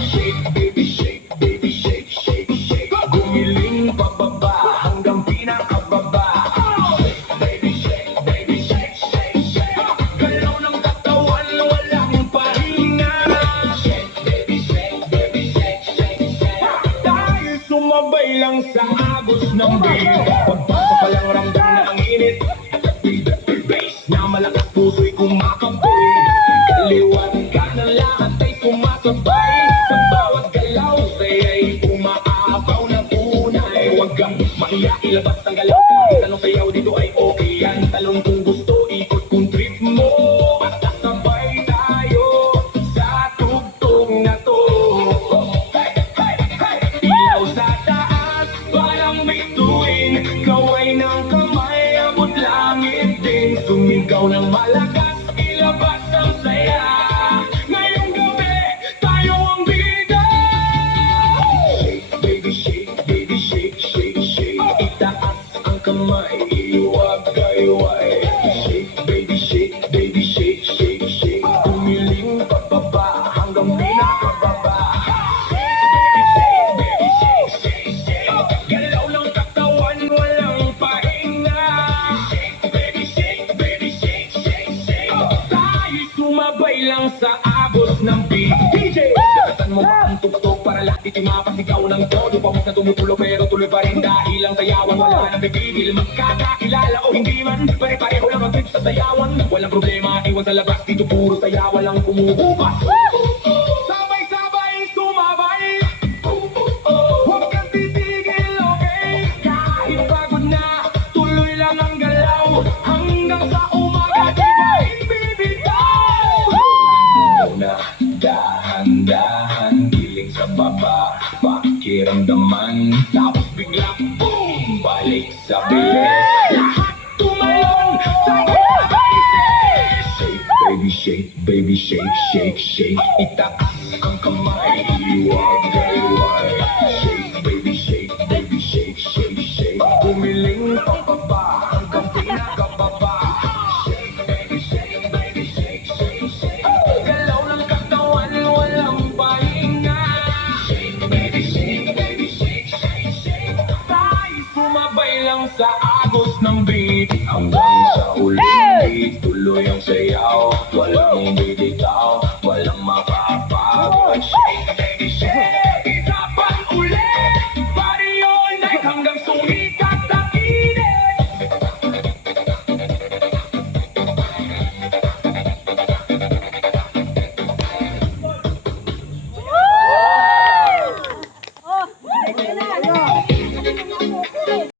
Shake, baby, shake, baby, shake, shake, shake. Gumiling pababa hanggang pinakababa. Shake, baby, shake, baby, shake, shake, shake. Galaw ng katawan, walang pahinga. Shake, baby, shake, baby, shake, shake, shake. Dahil sumabay lang sa agos ng beat. Pagpasok pa lang ramdam na ang init. Bass na malakas puso'y kumakampi. Kaliwat ka ng lahat ay sumasabay. Sa bawat galaw saya'y umaapaw na tunay. Huwag kang mahiya, ilabas ang galaw. Tanong sayaw dito ay okay yan. Talon kung gusto, ikot kung trip mo. At kasabay tayo sa tugtog na to. Hey, hey, hey! Ilaw sa taas, parang may tuwing. Kaway ng kamay, abot langit din. Sumigaw ng malakas, ilabas ang saya. Ngayong gabi, tayo ang bida. Shake, baby, shake, baby, shake, shake, shake. Itaas ang kamay, iwag-gayway. Shake, baby, shake, baby, shake, shake, shake. Umiling pababa hanggang pinakababa. Shake, baby, shake, baby, shake, shake, shake. Galaw ng katawan, walang pahinga. Shake, baby, shake, baby, shake, shake, shake. Tayo sumabay lang sa agos ng beat. DJ, lakasan mo pa ang tugtog para lahat ito'y mapasigaw ng todo. Pawis na tumutulo pero tuloy pa rin dahil ang sayawan. Wala nang bibigil, magkakakilala o hindi man. Pare-pareho lang ang trip sa sayawan. Walang problema, iwan sa labas. Dito puro saya, walang kumukupas. Sabay-sabay sumabay. Huwag kang titigil, okay? Kahit pagod na, tuloy lang ang galaw. Hanggang sa umaga, di ba ibibitaw? Una, dahan-dahan, giling sa baba, pakiramdaman. Tapos bigla, boom! Balik sa bilis. Lahat tumalon, sabay-sabay. Shake, baby, shake, baby, shake, shake, shake. Itaas ang kamay, iwag-gayway. Shake, baby, shake, baby, shake, shake, shake. Umiling pababa hanggang pinakababa. Shake, baby, shake, baby, shake, shake, shake. Galaw ng katawan, walang pahinga. Shake, baby, shake, baby, shake, shake, shake. Tayo sumabay lang sa agos ng beat. Hanggang sa huli, tuloy ang sayaw. Walang bibitaw, walang mapapagod. Shake,